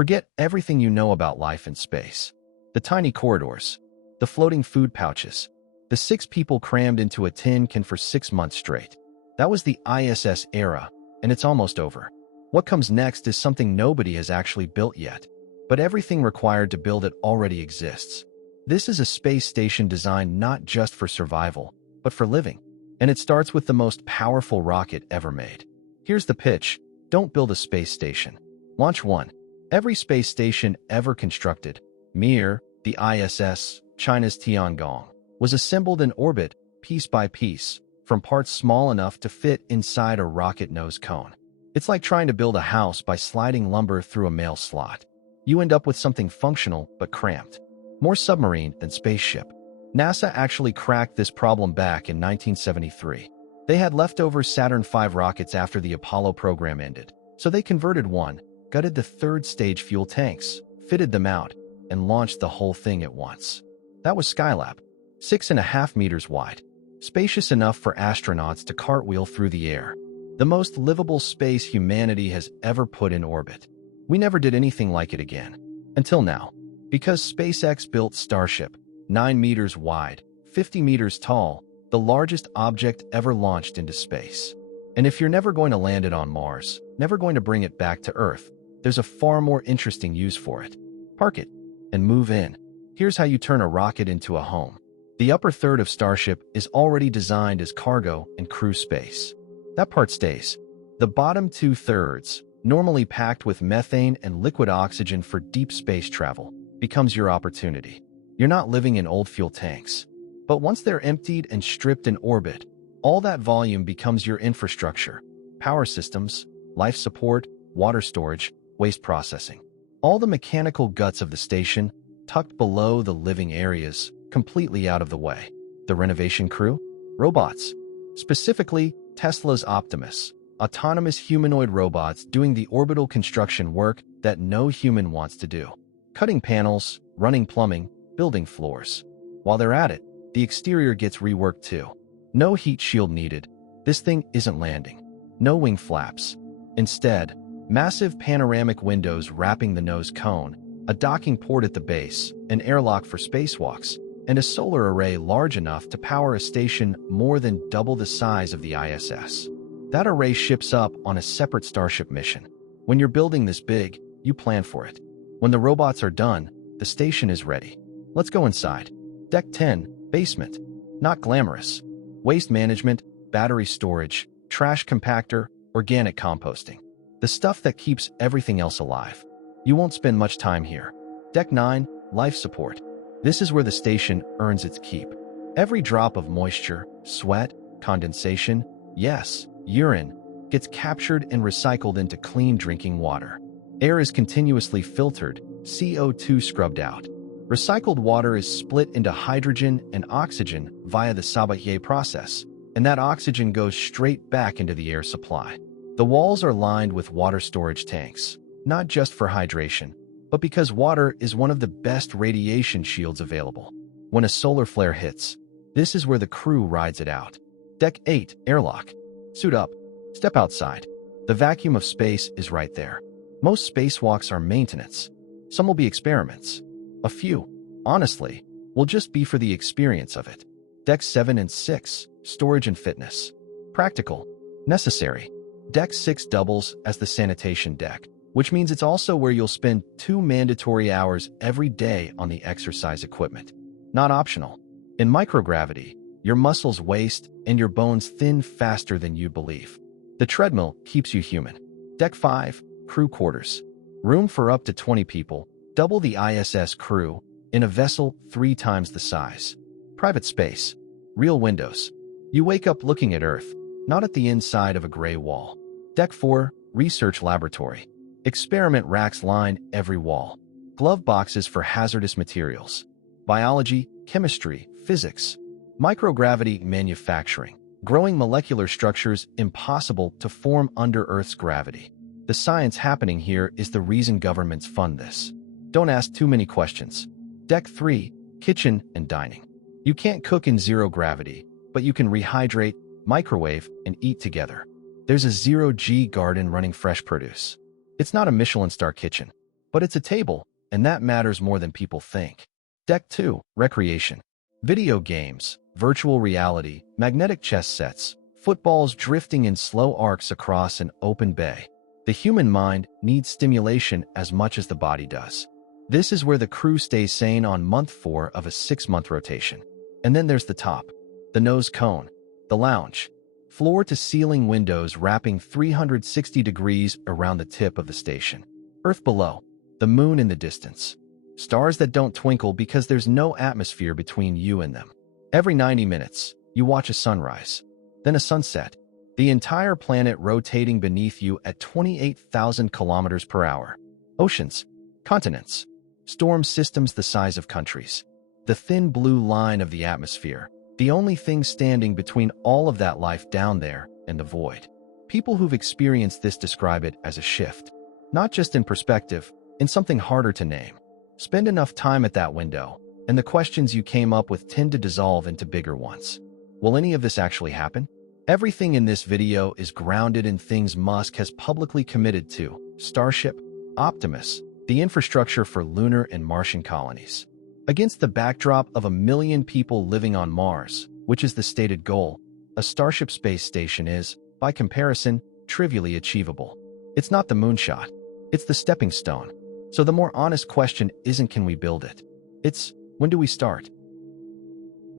Forget everything you know about life in space. The tiny corridors, the floating food pouches, the 6 people crammed into a tin can for 6 months straight. That was the ISS era, and it's almost over. What comes next is something nobody has actually built yet, but everything required to build it already exists. This is a space station designed not just for survival, but for living. And it starts with the most powerful rocket ever made. Here's the pitch. Don't build a space station. Launch one. Every space station ever constructed, Mir, the ISS, China's Tiangong, was assembled in orbit, piece by piece, from parts small enough to fit inside a rocket nose cone. It's like trying to build a house by sliding lumber through a mail slot. You end up with something functional but cramped. More submarine than spaceship. NASA actually cracked this problem back in 1973. They had leftover Saturn V rockets after the Apollo program ended, so they converted one, gutted the third-stage fuel tanks, fitted them out, and launched the whole thing at once. That was Skylab, 6.5 meters wide, spacious enough for astronauts to cartwheel through the air. The most livable space humanity has ever put in orbit. We never did anything like it again. Until now. Because SpaceX built Starship, 9 meters wide, 50 meters tall, the largest object ever launched into space. And if you're never going to land it on Mars, never going to bring it back to Earth, there's a far more interesting use for it. Park it and move in. Here's how you turn a rocket into a home. The upper third of Starship is already designed as cargo and crew space. That part stays. The bottom 2/3, normally packed with methane and liquid oxygen for deep space travel, becomes your opportunity. You're not living in old fuel tanks. But once they're emptied and stripped in orbit, all that volume becomes your infrastructure. Power systems, life support, water storage, waste processing. All the mechanical guts of the station, tucked below the living areas, completely out of the way. The renovation crew? Robots. Specifically, Tesla's Optimus, autonomous humanoid robots doing the orbital construction work that no human wants to do. Cutting panels, running plumbing, building floors. While they're at it, the exterior gets reworked too. No heat shield needed. This thing isn't landing. No wing flaps. Instead, massive panoramic windows wrapping the nose cone, a docking port at the base, an airlock for spacewalks, and a solar array large enough to power a station more than double the size of the ISS. That array ships up on a separate Starship mission. When you're building this big, you plan for it. When the robots are done, the station is ready. Let's go inside. Deck 10, basement. Not glamorous. Waste management, battery storage, trash compactor, organic composting. The stuff that keeps everything else alive. You won't spend much time here. Deck 9, life support. This is where the station earns its keep. Every drop of moisture, sweat, condensation, yes, urine, gets captured and recycled into clean drinking water. Air is continuously filtered, CO2 scrubbed out. Recycled water is split into hydrogen and oxygen via the Sabatier process, and that oxygen goes straight back into the air supply. The walls are lined with water storage tanks, not just for hydration, but because water is one of the best radiation shields available. When a solar flare hits, this is where the crew rides it out. Deck 8, airlock. Suit up. Step outside. The vacuum of space is right there. Most spacewalks are maintenance. Some will be experiments. A few, honestly, will just be for the experience of it. Decks 7 and 6, storage and fitness. Practical. Necessary. Deck 6 doubles as the sanitation deck, which means it's also where you'll spend 2 mandatory hours every day on the exercise equipment. Not optional. In microgravity, your muscles waste and your bones thin faster than you believe. The treadmill keeps you human. Deck 5, crew quarters. Room for up to 20 people, double the ISS crew, in a vessel 3 times the size. Private space. Real windows. You wake up looking at Earth, not at the inside of a gray wall. Deck 4, research laboratory. Experiment racks line every wall. Glove boxes for hazardous materials. Biology, chemistry, physics. Microgravity manufacturing. Growing molecular structures impossible to form under Earth's gravity. The science happening here is the reason governments fund this. Don't ask too many questions. Deck 3, kitchen and dining. You can't cook in zero gravity, but you can rehydrate, microwave, and eat together. There's a zero-G garden running fresh produce. It's not a Michelin star kitchen, But it's a table, and that matters more than people think. Deck 2, recreation. Video games, virtual reality, magnetic chess sets, footballs drifting in slow arcs across an open bay. The human mind needs stimulation as much as the body does. This is where the crew stays sane on month 4 of a 6-month rotation. And then there's the top, the nose cone, the lounge. Floor-to-ceiling windows wrapping 360 degrees around the tip of the station. Earth below, the moon in the distance. Stars that don't twinkle because there's no atmosphere between you and them. Every 90 minutes, you watch a sunrise, then a sunset. The entire planet rotating beneath you at 28,000 kilometers per hour. Oceans, continents, storm systems the size of countries. The thin blue line of the atmosphere, the only thing standing between all of that life down there and the void. People who've experienced this describe it as a shift. Not just in perspective, in something harder to name. Spend enough time at that window, and the questions you came up with tend to dissolve into bigger ones. Will any of this actually happen? Everything in this video is grounded in things Musk has publicly committed to: Starship, Optimus, the infrastructure for lunar and Martian colonies. Against the backdrop of 1 million people living on Mars, which is the stated goal, a Starship space station is, by comparison, trivially achievable. It's not the moonshot. It's the stepping stone. So the more honest question isn't can we build it? It's when do we start?